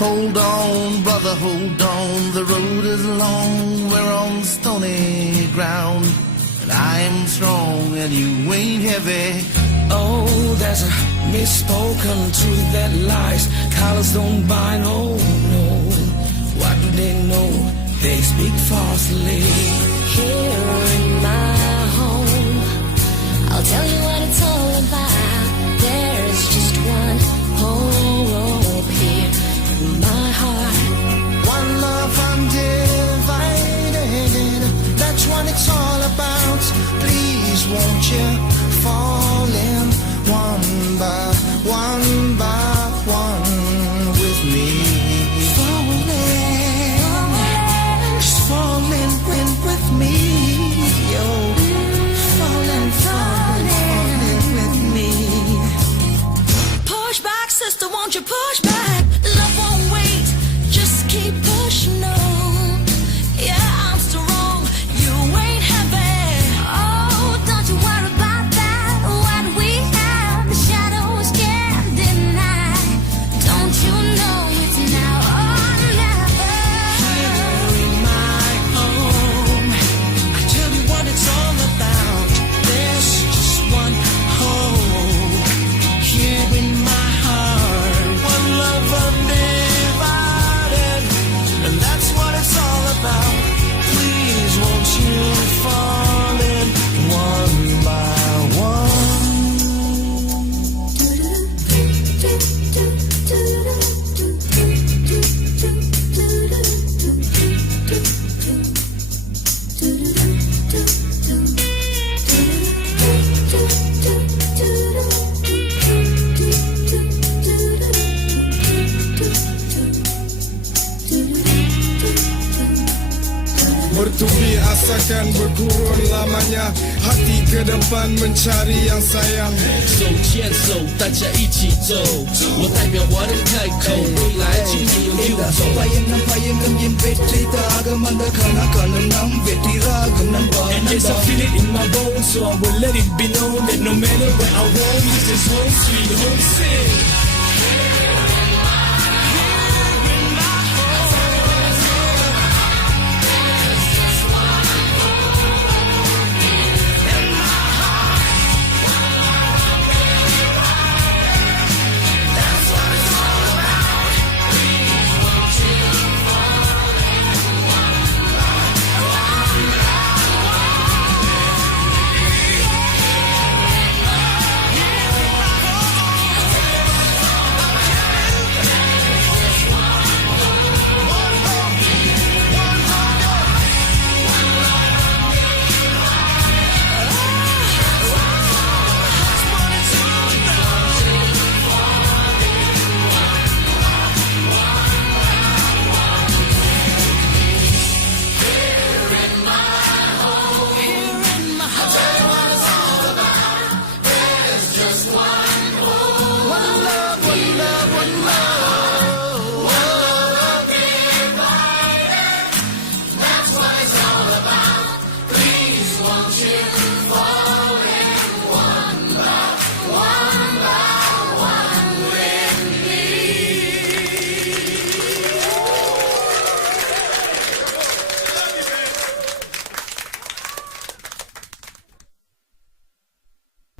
Hold on, brother, hold on. The road is long, we're on stony ground. And I'm strong and you ain't heavy. Oh, there's a misspoken truth that lies. Colors don't bind, oh no. What do they know? They speak falsely. Here in my home, I'll tell you what it's all about. There's just one hope here in my heart. One love undivided, that's what it's all about. Please won't you fall in one by one with me. Just fall in with me. Oh, fall in with me. Push back, sister, won't you push back? Love won't wait, just keep pushing on. Yeah, I'm strong, you ain't heavy. Oh, don't you worry about that. What we have, the shadows can't deny. Don't you know it's now or never? Here in my home, I tell you what it's all about. There's just one hope here in my heart. One love undivided, and that's what it's all about. Please won't you fall in one by one. Bertubi asakan berkurun lamanya. Hati ke depan mencari yang sayang. 手牵手，大家一起走。我代表华人开口，未来请你有右手。 And yes, I feel it in my bones, so I will let it be known that no matter where I roam, this is home sweet home. Sing.